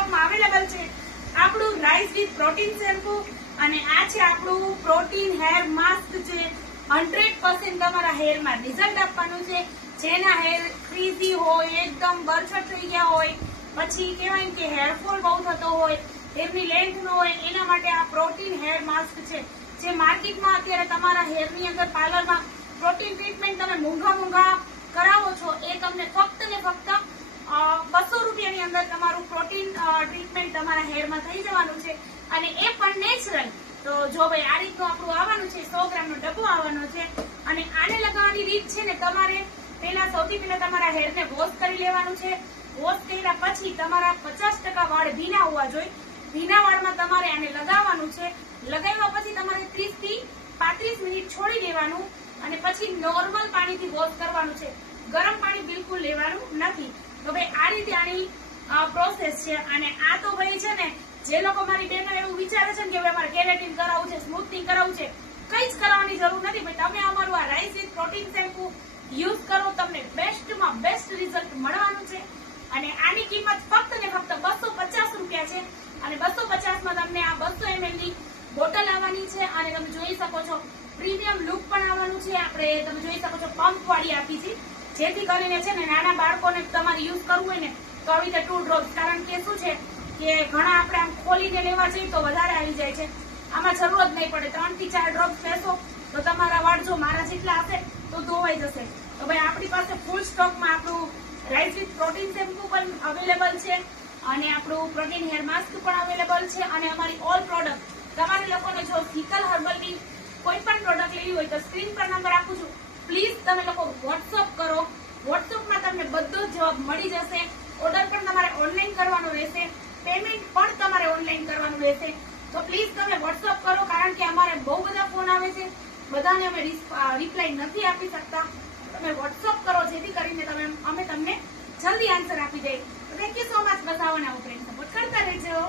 સ્ટોકમાં અવેલેબલ છે આપણું રાઈસ વિથ પ્રોટીન શેમ્પુ અને આ છે આપણું પ્રોટીન હેર માસ્ક છે 100% તમારા હેરમાં રિઝલ્ટ આપવાનું છે જેના હેર ફ્રીઝી હોય એકદમ બરછટ થઈ ગયા હોય પછી કહેવાય કે હેરફોલ બહુ થતો હોય હેરની લેન્થ ન હોય એના માટે આ પ્રોટીન હેર માસ્ક છે જે માર્કેટમાં અત્યારે તમારા હેરની અંદર પાર્લરમાં પ્રોટીન ટ્રીટમેન્ટ તમે મોંઘા કરાવો છો એ તમને ફક્ત ને ફક્ત 200 રૂપિયાની અંદર તમારું પ્રોટીન ટ્રીટમેન્ટ તમારા હેરમાં થઈ જવાનું છે અને એ પણ નેચરલ તો જો ભાઈ આ રીતનું આપણું આવવાનું છે 100 ગ્રામનો ડબ્બો આવવાનો છે અને આને લગાવવાની રીત છે ને તમારે સૌથી પહેલા તમારા હેરને વોશ કરી લેવાનું છે વોશ કર્યા પછી તમારા 50% વાળ ભીના હોવા જોઈએ ભીના વાળમાં તમારે આને લગાવવાનું છે લગાવ્યા પછી તમારે 30 થી 35 મિનિટ છોડી દેવાનું અને પછી નોર્મલ પાણીથી વોશ કરવાનું છે ગરમ પાણી બિલકુલ લેવાનું નથી તો ભાઈ આ રીતે આની પ્રોસેસ છે અને આ તો ભાઈ છે ને જે લોકો મારી બહેનો એવું વિચારે છે ને કે અમારે કેરેટિન કરાવવું છે સ્મૂથનિંગ કરાવવું છે કઈ જ કરાવવાની જરૂર નથી ભાઈ તમે અમારું આ rice with protein shampoo use કરો તમને બેસ્ટમાં બેસ્ટ રિઝલ્ટ મળવાનું છે અને આની કિંમત ફક્ત ને ફક્ત 250 રૂપિયા છે અને 250 માં તમને આ 200 ml ની બોટલ આવવાની છે અને તમે જોઈ શકો છો પ્રીમિયમ લુક પણ આવવાનું છે આપણે તમે જોઈ શકો છો પંપ વાળી આપી છે જેથી કરીને છે ને નાના બાળકોને તમારે યુઝ કરવું હોય ને તો આવી રીતે 2 ડ્રોપ્સ કારણ કે શું છે કે ઘણા આપણે આમ ખોલીને લેવા જઈએ તો વધારે આવી જાય છે આમાં જરૂર જ નહીં પડે 3 થી 4 ડ્રોપ્સ લેશો તો તમારા વાળ જો મારા જેટલા હશે તો ધોવાઈ જશે તો ભાઈ આપણી પાસે ફૂલ સ્ટોકમાં આપણું રાઈસ વિથ પ્રોટીન શેમ્પુ પણ અવેલેબલ છે અને આપણું પ્રોટીન હેર માસ્ક પણ અવેલેબલ છે અને અમારી ઓલ પ્રોડક્ટ તમારે લોકોને જો શીતલ હર્બલની કોઈ પણ પ્રોડક્ટ લેવી હોય તો સ્ક્રીન પર નંબર આપું છું પ્લીઝ તમે લોકો વોટ્સઅપ કરો વોટ્સઅપમાં તમને બધો જવાબ મળી જશે ઓર્ડર પણ તમારે ઓનલાઈન કરવાનો રહેશે પેમેન્ટ પણ તમારે ઓનલાઈન કરવાનું રહેશે તો પ્લીઝ તમે વોટ્સઅપ કરો કારણ કે અમારે બહુ બધા ફોન આવે છે બધાને અમે રિપ્લાય નથી આપી શકતા તમે વોટ્સઅપ કરો જેથી કરીને અમે તમને જલ્દી આન્સર આપી દઈએ થેન્ક યુ સો મચ બસ આવવાના ફ્રેન્ડ સપોર્ટ કરતા રહેજો